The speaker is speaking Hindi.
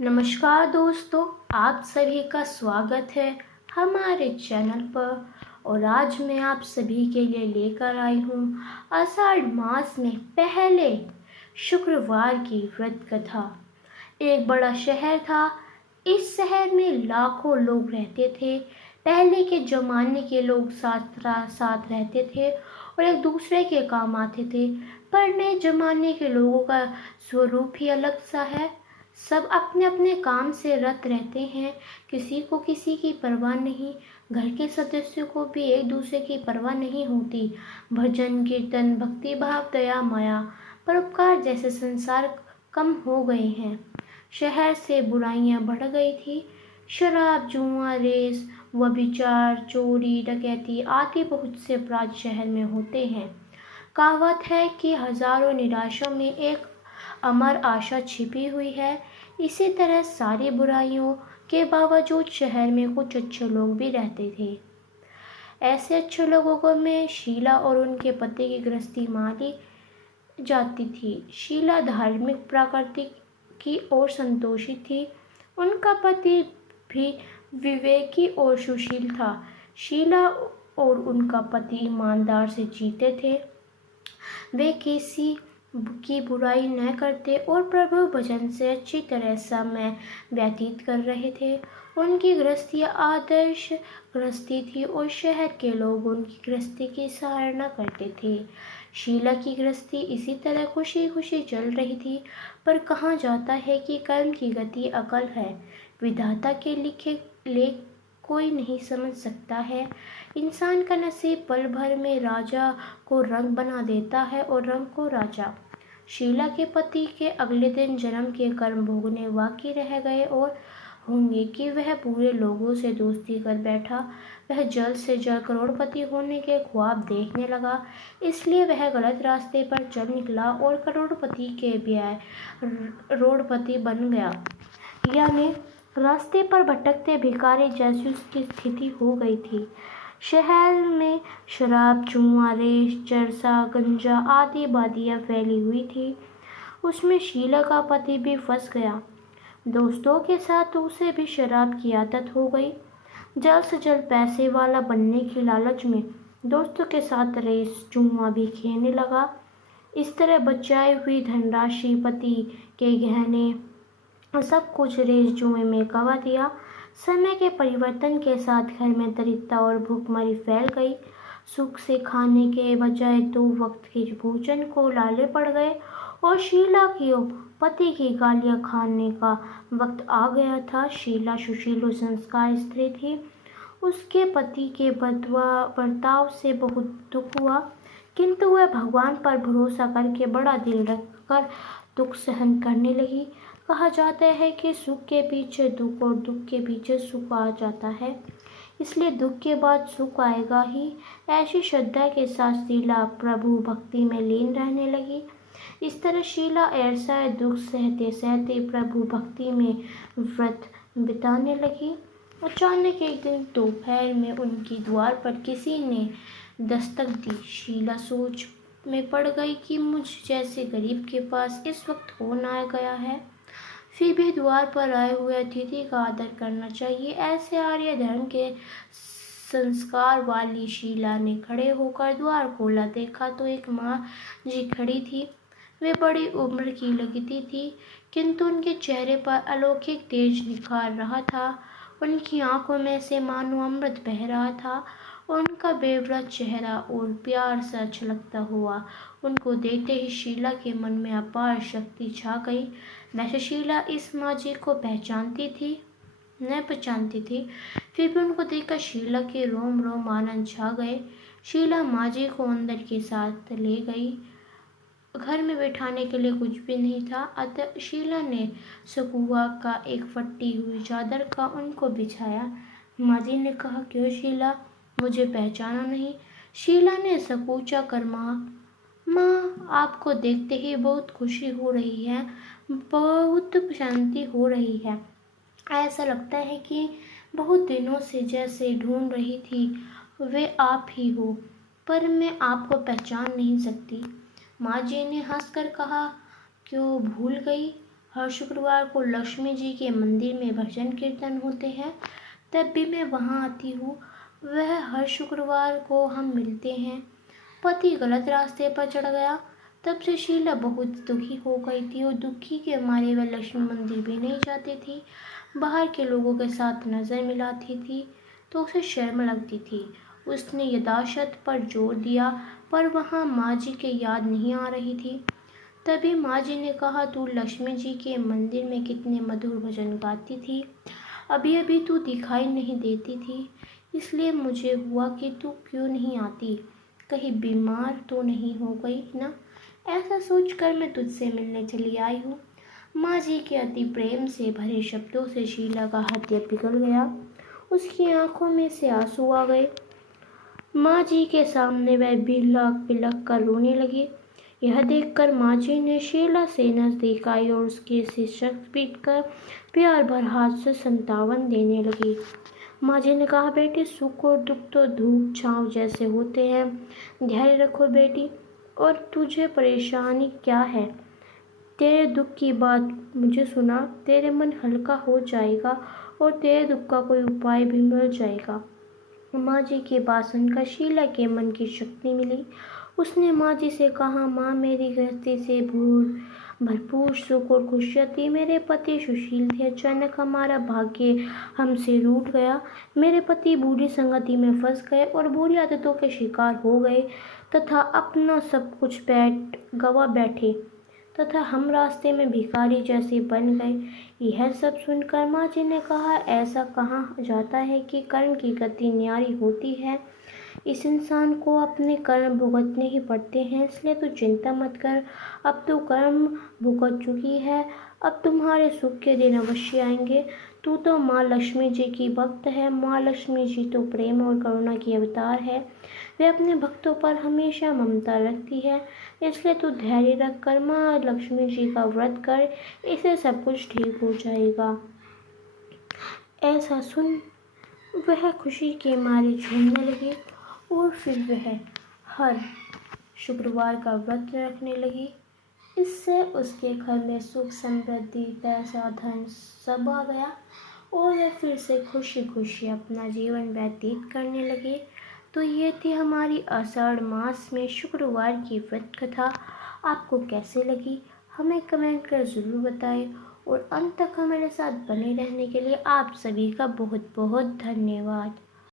नमस्कार दोस्तों, आप सभी का स्वागत है हमारे चैनल पर। और आज मैं आप सभी के लिए लेकर आई हूँ आषाढ़ मास में पहले शुक्रवार की व्रत कथा। एक बड़ा शहर था। इस शहर में लाखों लोग रहते थे। पहले के ज़माने के लोग साथ साथ रहते थे और एक दूसरे के काम आते थे। पर नए ज़माने के लोगों का स्वरूप ही अलग सा है। सब अपने अपने काम से रत रहते हैं। किसी को किसी की परवाह नहीं। घर के सदस्यों को भी एक दूसरे की परवाह नहीं होती। भजन कीर्तन भक्ति भाव दया माया परोपकार जैसे संसार कम हो गए हैं। शहर से बुराइयां बढ़ गई थी। शराब जुआ रेस व्यभिचार चोरी डकैती आदि बहुत से अपराध शहर में होते हैं। कहावत है कि हजारों निराशों में एक अमर आशा छिपी हुई है। इसी तरह सारी बुराइयों के बावजूद शहर में कुछ अच्छे लोग भी रहते थे। ऐसे अच्छे लोगों को में शीला और उनके पति की गृहस्थी मानी जाती थी। शीला धार्मिक प्रकृति की ओर संतोषी थी। उनका पति भी विवेकी और सुशील था। शीला और उनका पति ईमानदार से जीते थे। वे किसी की बुराई न करते और प्रभु भजन से अच्छी तरह समय व्यतीत कर रहे थे। उनकी गृहस्थी आदर्श गृहस्थी थी और शहर के लोग उनकी गृहस्थी की सराहना करते थे। शीला की गृहस्थी इसी तरह खुशी खुशी चल रही थी। पर कहा जाता है कि कर्म की गति अकल है। विधाता के लिखे लेख कोई नहीं समझ सकता है। इंसान का नसीब पल भर में राजा को रंग बना देता है और रंग को राजा। शीला के पति के अगले दिन जन्म के कर्म भोगने बाकी रह गए और होंगे कि वह पूरे लोगों से दोस्ती कर बैठा। वह जल्द से जल्द करोड़पति होने के ख्वाब देखने लगा। इसलिए वह गलत रास्ते पर चल निकला और करोड़पति के बजाय रोड़पति बन गया। यानी रास्ते पर भटकते भिखारी जैसी उसकी स्थिति हो गई थी। शहर में शराब जुआ रेस चरसा गंजा आदि बादियाँ फैली हुई थी। उसमें शीला का पति भी फंस गया। दोस्तों के साथ उसे भी शराब की आदत हो गई। जल्द से जल्द पैसे वाला बनने की लालच में दोस्तों के साथ रेस जुआ भी खेलने लगा। इस तरह बचाई हुई धनराशि पति के गहने सब कुछ रेस जुए में गंवा दिया। समय के परिवर्तन के साथ घर में दरिद्रता और भूखमरी फैल गई। सुख से खाने के बजाय 2 वक्त के भोजन को लाले पड़ गए और शीला की पति की गालियां खाने का वक्त आ गया था। शीला सुशील और संस्कार स्त्री थी। उसके पति के बर्ताव से बहुत दुख हुआ, किंतु वह भगवान पर भरोसा करके बड़ा दिल रखकर दुख सहन करने लगी। कहा जाता है कि सुख के पीछे दुख और दुख के पीछे सुख आ जाता है, इसलिए दुख के बाद सुख आएगा ही। ऐसी श्रद्धा के साथ शीला प्रभु भक्ति में लीन रहने लगी। इस तरह शीला ऐसा दुख सहते सहते प्रभु भक्ति में व्रत बिताने लगी। अचानक एक दिन दोपहर में उनकी द्वार पर किसी ने दस्तक दी। शीला सोच में पड़ गई कि मुझ जैसे गरीब के पास इस वक्त कौन आ गया है। फिर भी द्वार पर आए हुए अतिथि का आदर करना चाहिए। ऐसे आर्य धर्म के संस्कार वाली शीला ने खड़े होकर द्वार खोला। देखा तो एक माँ जी खड़ी थी। वे बड़ी उम्र की लगती थी, किंतु उनके चेहरे पर अलौकिक तेज निखार रहा था। उनकी आंखों में से मानो अमृत बह रहा था। उनका बेव्रत चेहरा और प्यार से छलकता हुआ उनको देखते ही शीला के मन में अपार शक्ति छा गई। वैसे शीला इस माँ जी को न पहचानती थी, फिर भी उनको देखकर शीला के रोम रोम आनंद छा गए। शीला माँ जी को अंदर के साथ ले गई। घर में बैठाने के लिए कुछ भी नहीं था, अतः शीला ने सकुआ का एक फटी हुई चादर का उनको बिछाया। माँ जी ने कहा, क्यों शीला, मुझे पहचाना नहीं? शीला ने सकूचा कर माँ, आपको देखते ही बहुत खुशी हो रही है, बहुत शांति हो रही है। ऐसा लगता है कि बहुत दिनों से जैसे ढूंढ रही थी वे आप ही हो, पर मैं आपको पहचान नहीं सकती। माँ जी ने हंसकर कहा, क्यों भूल गई? हर शुक्रवार को लक्ष्मी जी के मंदिर में भजन कीर्तन होते हैं, तब भी मैं वहाँ आती हूँ। वह हर शुक्रवार को हम मिलते हैं। पति गलत रास्ते पर चढ़ गया। तब से शीला बहुत दुखी हो गई थी और दुखी के मारे वह लक्ष्मी मंदिर भी नहीं जाती थी। बाहर के लोगों के साथ नज़र मिलाती थी तो उसे शर्म लगती थी। उसने यदाशत पर जोर दिया, पर वहाँ माँ जी की याद नहीं आ रही थी। तभी माँ जी ने कहा, तू लक्ष्मी जी के मंदिर में कितने मधुर भजन गाती थी, अभी अभी तू दिखाई नहीं देती थी, इसलिए मुझे हुआ कि तू क्यों नहीं आती, कहीं बीमार तो नहीं हो गई ना। ऐसा सोचकर मैं तुझसे मिलने चली आई हूँ। माँ जी के अति प्रेम से भरे शब्दों से शीला का हृदय पिघल गया। उसकी आंखों में से आंसू आ गए। माँ जी के सामने वह बिलख बिलख कर रोने लगी। यह देखकर माँ जी ने शीला से नजदीक आई और उसके सिर पीट कर प्यार भर हाथ से संतावन देने लगी। माँ जी ने कहा, बेटी, सुख और दुख तो धूप छांव जैसे होते हैं, धैर्य रखो बेटी। और तुझे परेशानी क्या है? तेरे दुख की बात मुझे सुना, तेरे मन हल्का हो जाएगा और तेरे दुख का कोई उपाय भी मिल जाएगा। माँ जी की बात सुनकर शीला के मन की शक्ति मिली। उसने माँ जी से कहा, माँ, मेरी गृहस्थी से भरपूर सुख और खुशियाँ थी। मेरे पति सुशील थे, अचानक हमारा भाग्य हमसे रूठ गया। मेरे पति बुरी संगति में फंस गए और बुरी आदतों के शिकार हो गए तथा अपना सब कुछ गवा बैठे तथा हम रास्ते में भिखारी जैसे बन गए। यह सब सुनकर माँ जी ने कहा, ऐसा कहा जाता है कि कर्म की गति न्यारी होती है। इस इंसान को अपने कर्म भुगतने ही पड़ते हैं, इसलिए तू चिंता मत कर। अब तो कर्म भुगत चुकी है, अब तुम्हारे सुख के दिन अवश्य आएंगे। तू तो माँ लक्ष्मी जी की भक्त है। माँ लक्ष्मी जी तो प्रेम और करुणा की अवतार है। वे अपने भक्तों पर हमेशा ममता रखती है, इसलिए तू धैर्य रख कर माँ लक्ष्मी जी का व्रत कर, इससे सब कुछ ठीक हो जाएगा। ऐसा सुन वह खुशी के मारे झूमने लगी और फिर वह हर शुक्रवार का व्रत रखने लगी। इससे उसके घर में सुख समृद्धि पैसा धन सब आ गया और वह फिर से खुशी खुशी अपना जीवन व्यतीत करने लगी। तो ये थी हमारी आषाढ़ मास में शुक्रवार की व्रत कथा। आपको कैसे लगी हमें कमेंट कर ज़रूर बताएं और अंत तक हमारे साथ बने रहने के लिए आप सभी का बहुत बहुत धन्यवाद।